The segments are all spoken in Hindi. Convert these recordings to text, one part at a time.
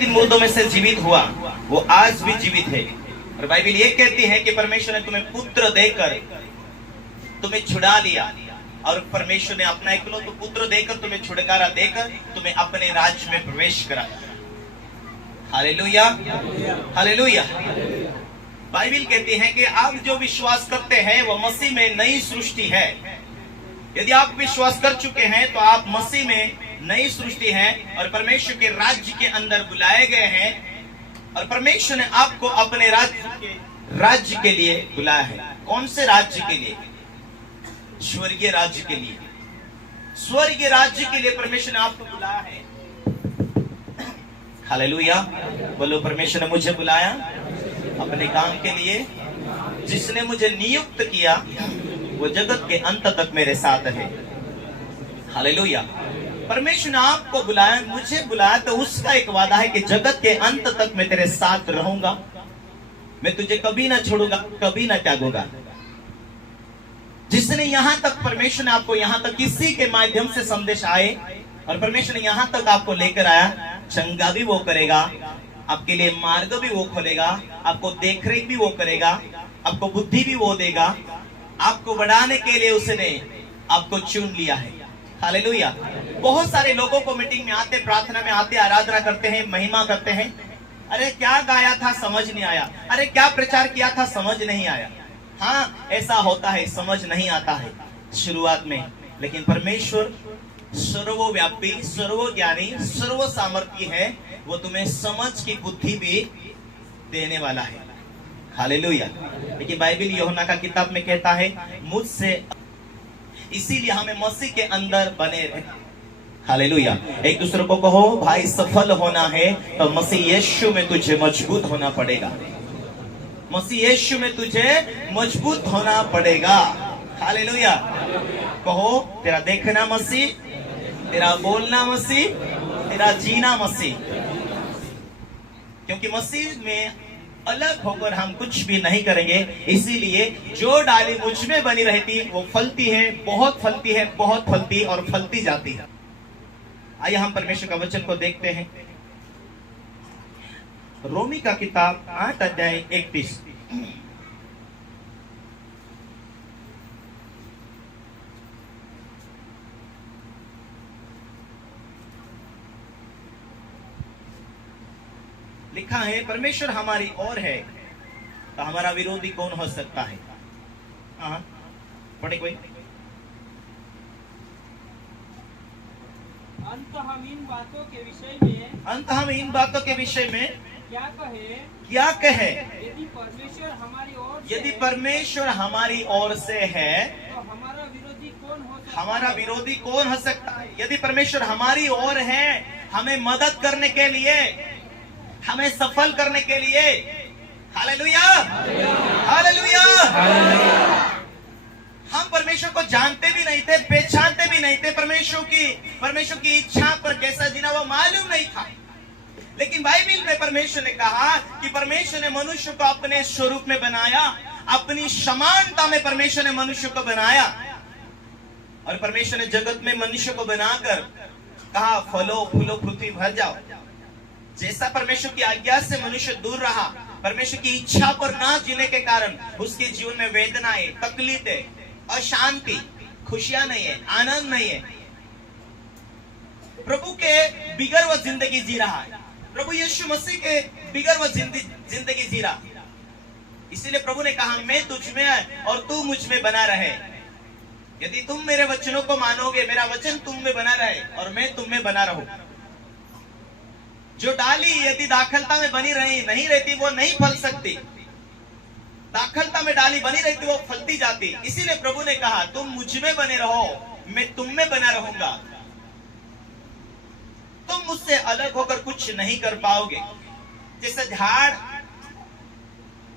दिन मुर्दों में से जीवित हुआ वो आज भी जीवित है। और बाइबल ये कहती है कि परमेश्वर ने तुम्हें पुत्र देकर तुम्हें छुड़ा लिया, और परमेश्वर ने अपना इकलौता पुत्र देकर तुम्हें छुटकारा देकर तुम्हें अपने राज्य में प्रवेश कराया। Hallelujah, hallelujah. बाइबल कहती है कि आप जो विश्वास करते हैं वो मसीह में नई सृष्टि है। यदि आप विश्वास कर चुके हैं तो आप मसीह में नई सृष्टि हैं और परमेश्वर के राज्य के अंदर बुलाए गए हैं, और परमेश्वर ने आपको अपने राज्य के लिए बुलाया है। कौन से राज्य के लिए? स्वर्गीय राज्य के लिए। स्वर्गीय राज्य के लिए परमेश्वर ने आपको बुलाया है। हालेलुया। बोलो, परमेश्वर ने मुझे बुलाया अपने काम के लिए। जिसने मुझे नियुक्त किया वो जगत के अंत तक मेरे साथ है। हालेलुया। परमेश्वर ने आपको बुलाया, मुझे बुलाया, तो उसका एक वादा है कि जगत के अंत तक मैं तेरे साथ रहूंगा, मैं तुझे कभी ना छोड़ूंगा, कभी ना त्यागूंगा। जिसने यहां तक, परमेश्वर ने आपको यहां तक किसी के माध्यम से संदेश आए और परमेश्वर ने यहां तक आपको लेकर आया, चंगा भी वो करेगा, आपके लिए मार्ग भी वो खोलेगा, आपको देखरेख भी वो करेगा, आपको बुद्धि भी वो देगा। आपको बढ़ाने के लिए उसने आपको चुन लिया है। हालेलुया। बहुत सारे लोगों को मीटिंग में आते, प्रार्थना में आते, आराधना करते हैं, महिमा करते हैं, अरे क्या गाया था समझ नहीं आया, अरे क्या प्रचार किया था समझ नहीं आया। हाँ, ऐसा होता है, समझ नहीं आता है शुरुआत में, लेकिन परमेश्वर सर्वव्यापी, सर्वज्ञानी, सर्व सामर्थ्य है। वो तुम्हें समझ की बुद्धि भी देने वाला है। हालेलुया। लेकिन बाइबल यूहन्ना का किताब में कहता है मुझसे, इसीलिए हमें मसीह के अंदर बने रहे। हालेलुया। एक दूसरे को कहो, भाई सफल होना है तो मसीह यीशु में तुझे मजबूत होना पड़ेगा। मसीह यीशु में तुझे मजबूत होना पड़ेगा। हालेलुया। कहो, तेरा देखना मसीह, तेरा बोलना मसीह, तेरा जीना मसीह। क्योंकि मसीह में अलग होकर हम कुछ भी नहीं करेंगे। इसीलिए जो डाली मुझ में बनी रहती वो फलती है, बहुत फलती है, बहुत फलती और फलती जाती है। आइए हम परमेश्वर का वचन को देखते हैं। रोमी का किताब 8 अध्याय 31। लिखा है, परमेश्वर हमारी ओर है तो हमारा विरोधी कौन हो सकता है? हाँ, पढ़े कोई? अंत हम इन बातों के विषय में क्या कहे? यदि परमेश्वर हमारी ओर से है तो हमारा विरोधी कौन हो सकता है? यदि परमेश्वर हमारी ओर है, हमें मदद करने के लिए, हमें सफल करने के लिए। Hallelujah, hallelujah. हम परमेश्वर को जानते भी नहीं थे, पहचानते भी नहीं थे। परमेश्वर की इच्छा पर कैसा जीना वो मालूम नहीं था। लेकिन बाइबल में परमेश्वर ने कहा कि परमेश्वर ने मनुष्य को अपने स्वरूप में बनाया, अपनी समानता में परमेश्वर ने मनुष्य को बनाया। और परमेश्वर ने जगत में मनुष्य को बनाकर कहा, फलो फूलो पृथ्वी भर जाओ। जैसा परमेश्वर की आज्ञा से मनुष्य दूर रहा, परमेश्वर की इच्छा पर ना जीने के कारण उसके जीवन में वेदनाएं, तकलीफें, अशांति, खुशियां नहीं है, आनंद नहीं है। प्रभु के बिगर वो जिंदगी जी रहा है, प्रभु यीशु मसीह के बिगर वो जिंदगी जी रहा। इसीलिए प्रभु ने कहा, मैं तुझ में और तू मुझ में बना रहे। यदि तुम मेरे वचनों को मानोगे, मेरा वचन तुम में बना रहे और मैं तुम में बना रहूं। जो डाली यदि दाखलता में बनी नहीं रहती वो नहीं फल सकती। दाखलता में डाली बनी रहती वो फलती जाती। इसीलिए प्रभु ने कहा, तुम मुझ में बने रहो, मैं तुम में बना रहूंगा। तुम मुझसे अलग होकर कुछ नहीं कर पाओगे। जैसे झाड़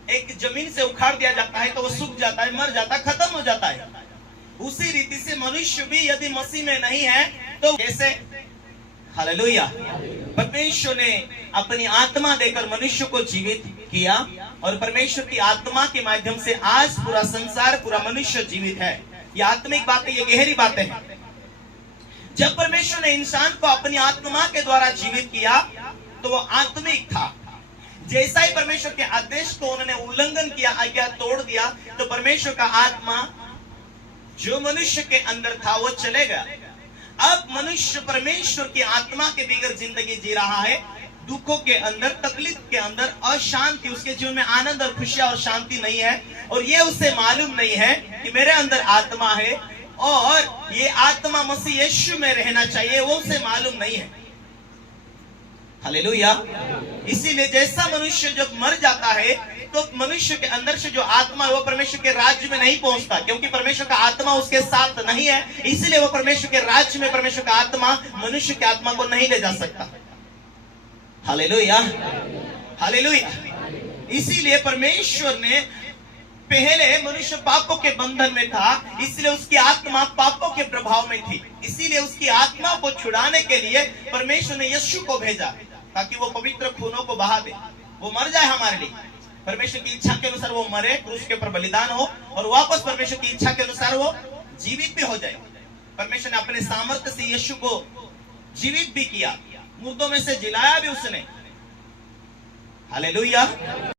एक जमीन से उखाड़ दिया जाता है तो वो सूख जाता है, मर जाता है, खत्म हो जाता है। उसी रीति से मनुष्य भी यदि मसीह में नहीं है तो कैसे? हालेलुया। परमेश्वर ने अपनी आत्मा देकर मनुष्य को जीवित किया और परमेश्वर की आत्मा के माध्यम से आज पूरा संसार, पूरा मनुष्य जीवित है। ये आत्मिक बातें, ये गहरी बातें हैं। जब परमेश्वर ने इंसान को अपनी आत्मा के द्वारा जीवित किया तो वो आत्मिक था। जैसा ही परमेश्वर के आदेश को उन्होंने उल्लंघन किया, आज्ञा तोड़ दिया, तो परमेश्वर का आत्मा जो मनुष्य के अंदर था वो चले गया। अब मनुष्य परमेश्वर की आत्मा के बगैर जिंदगी जी रहा है, दुखों के अंदर, तकलीफ के अंदर, अशांति, उसके जीवन में आनंद और खुशियां और शांति नहीं है, और ये उसे मालूम नहीं है कि मेरे अंदर आत्मा है और ये आत्मा मसीह यीशु में रहना चाहिए, वो उसे मालूम नहीं है। हालेलुया। इसीलिए जैसा मनुष्य जब मर जाता है तो मनुष्य के अंदर से जो आत्मा है वो परमेश्वर के राज्य में नहीं पहुंचता, क्योंकि परमेश्वर का आत्मा उसके साथ नहीं है। इसीलिए वो परमेश्वर के राज्य में परमेश्वर का आत्मा मनुष्य के आत्मा को नहीं ले जा सकता। Hallelujah, hallelujah. इसीलिए परमेश्वर ने पहले मनुष्य पापों के बंधन में था, इसलिए उसकी आत्मा पापों के प्रभाव में थी। इसीलिए उसकी आत्मा को छुड़ाने के लिए परमेश्वर ने यीशु को भेजा, ताकि वो पवित्र खूनों को बहा दे, वो मर जाए हमारे लिए। परमेश्वर की इच्छा के अनुसार वो मरे, क्रूस के ऊपर बलिदान हो, और वापस परमेश्वर की इच्छा के अनुसार वो जीवित भी हो जाए। परमेश्वर ने अपने सामर्थ्य से यीशु को जीवित भी किया, मुर्दों में से जिलाया भी उसने। हालेलुया।